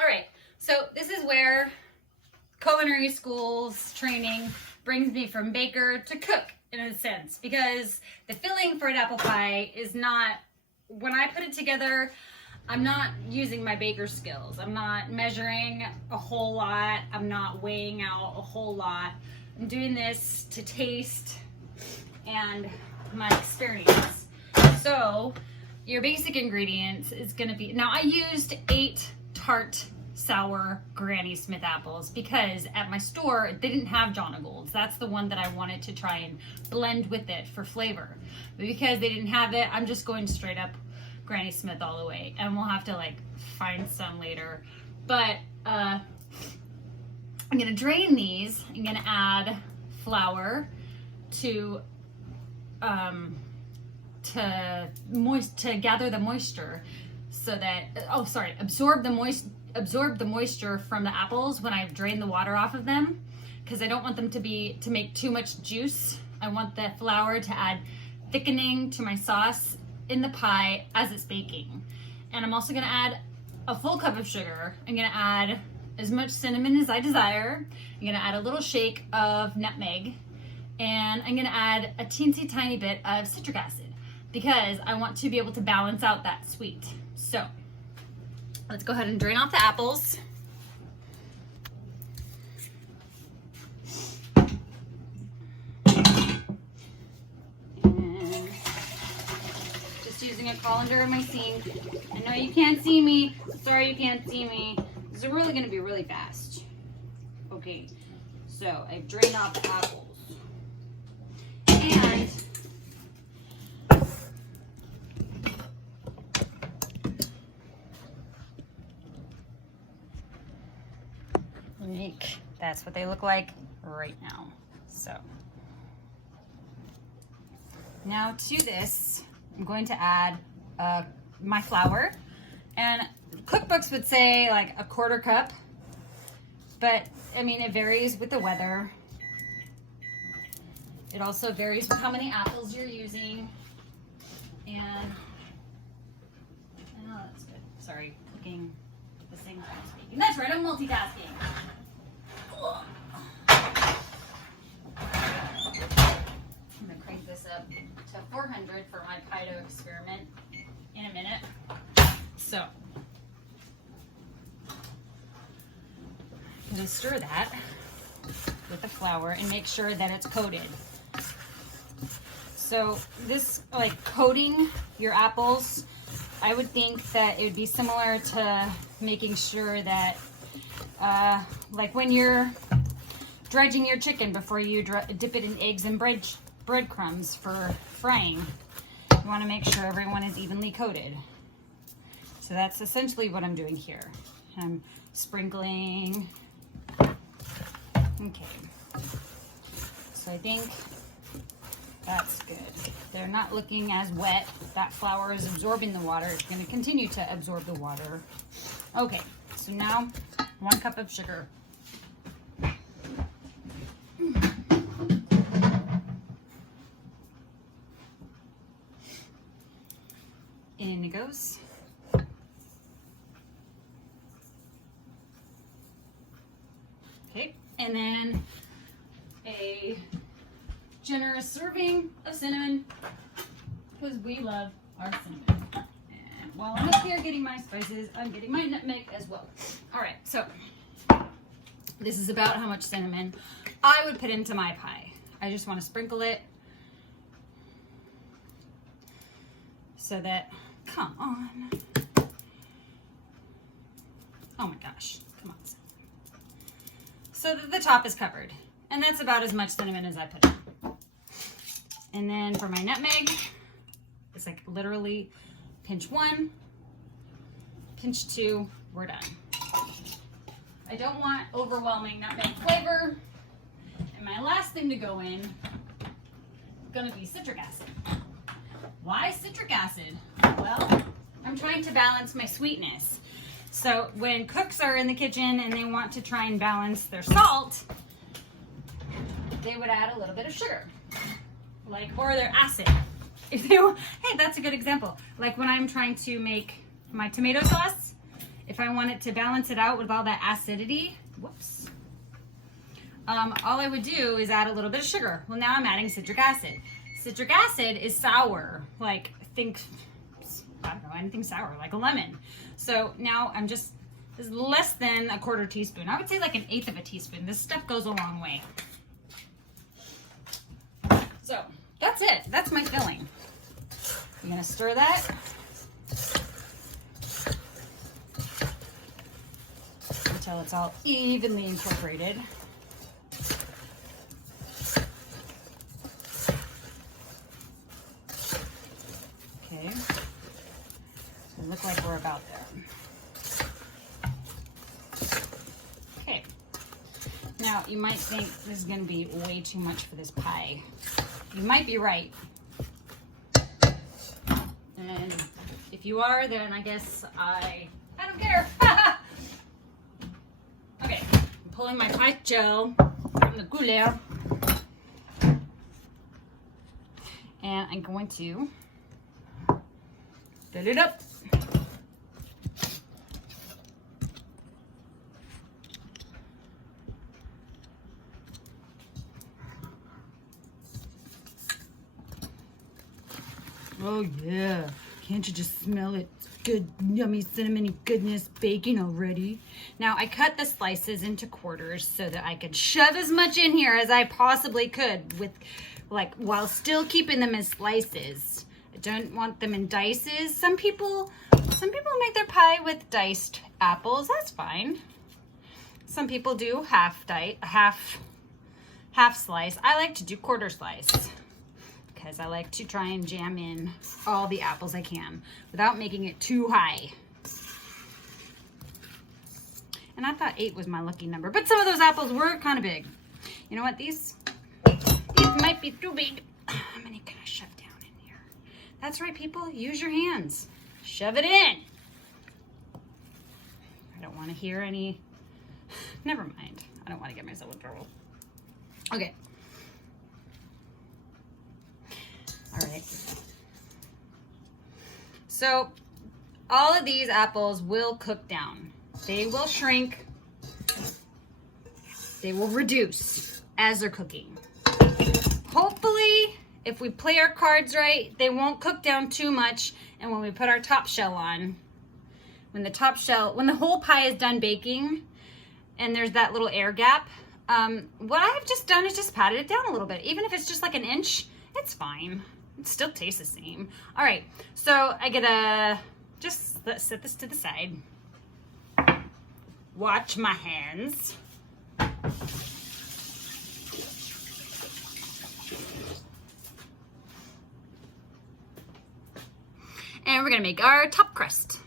All right, so this is where culinary schools training brings me from baker to cook in a sense, because the filling for an apple pie is not, when I put it together, I'm not using my baker skills. I'm not measuring a whole lot. I'm not weighing out a whole lot. I'm doing this to taste and my experience. So your basic ingredients is going to be, now I used 8 tart sour Granny Smith apples because at my store they didn't have John O'Golds. That's the one that I wanted to try and blend with it for flavor. But because they didn't have it, I'm just going straight up Granny Smith all the way, and we'll have to like find some later. But I'm gonna drain these. I'm gonna add flour to gather the moisture, so that absorb the moisture from the apples when I've drained the water off of them, because I don't want them to make too much juice. I want the flour to add thickening to my sauce in the pie as it's baking. And I'm also gonna add a full cup of sugar. I'm gonna add as much cinnamon as I desire. I'm gonna add a little shake of nutmeg, and I'm gonna add a teensy tiny bit of citric acid because I want to be able to balance out that sweet. So let's go ahead and drain off the apples. Using a colander in my sink. I know you can't see me. Sorry you can't see me. This is really going to be really fast. Okay, so I've drained off the apples. And that's what they look like right now. So now to this, I'm going to add my flour, and cookbooks would say like a 1/4 cup, but I mean it varies with the weather. It also varies with how many apples you're using, and oh, that's good. Sorry, cooking at the same time speaking. That's right, I'm multitasking. I'm gonna crank this up to 400 for my pie dough experiment in a minute. So I'm gonna stir that with the flour and make sure that it's coated. So this, like coating your apples, I would think that it would be similar to making sure that like when you're dredging your chicken before you dip it in eggs and breadcrumbs for frying. You want to make sure everyone is evenly coated. So that's essentially what I'm doing here. I'm sprinkling. Okay. So I think that's good. They're not looking as wet. That flour is absorbing the water. It's going to continue to absorb the water. Okay. So now 1 cup of sugar. In it goes. Okay, and then a generous serving of cinnamon, because we love our cinnamon. And while I'm up here getting my spices, I'm getting my nutmeg as well. All right, so this is about how much cinnamon I would put into my pie. I just want to sprinkle it so that, come on. Oh my gosh, come on. So that the top is covered. And that's about as much cinnamon as I put in. And then for my nutmeg, it's like literally pinch 1, pinch 2, we're done. I don't want overwhelming nutmeg flavor. And my last thing to go in is gonna be citric acid. Why citric acid? Well, I'm trying to balance my sweetness. So when cooks are in the kitchen and they want to try and balance their salt, they would add a little bit of sugar, or their acid. Hey, that's a good example. Like when I'm trying to make my tomato sauce, if I wanted to balance it out with all that acidity, whoops, all I would do is add a little bit of sugar. Well, now I'm adding citric acid. Citric acid is sour, like think, I don't know, anything sour, like a lemon. So now I'm just, this is less than a quarter teaspoon. I would say like 1/8 of a teaspoon. This stuff goes a long way. So that's it. That's my filling. I'm gonna stir that. Until it's all evenly incorporated. Okay. So look like we're about there. Okay. Now you might think this is going to be way too much for this pie. You might be right. And if you are, then I guess I don't care. Okay, I'm pulling my pie gel from the cooler. And I'm going to fill it up. Oh yeah, can't you just smell it? Good, yummy, cinnamony goodness baking already. Now I cut the slices into quarters so that I could shove as much in here as I possibly could with, like, while still keeping them as slices. I don't want them in dices. Some people make their pie with diced apples. That's fine. Some people do half slice. I like to do quarter slice, because I like to try and jam in all the apples I can without making it too high. And I thought 8 was my lucky number, but some of those apples were kind of big. You know what? These might be too big. How many can I shove down in here? That's right, people. Use your hands. Shove it in. I don't want to hear any. Never mind. I don't want to get myself in trouble. Okay. All right. So all of these apples will cook down. They will shrink. They will reduce as they're cooking. Hopefully, if we play our cards right, they won't cook down too much. And when we put our top shell on, when the whole pie is done baking and there's that little air gap, what I've just done is just patted it down a little bit. Even if it's just like 1 inch, it's fine. It still tastes the same. All right, so I gotta just set this to the side. Watch my hands. And we're gonna make our top crust.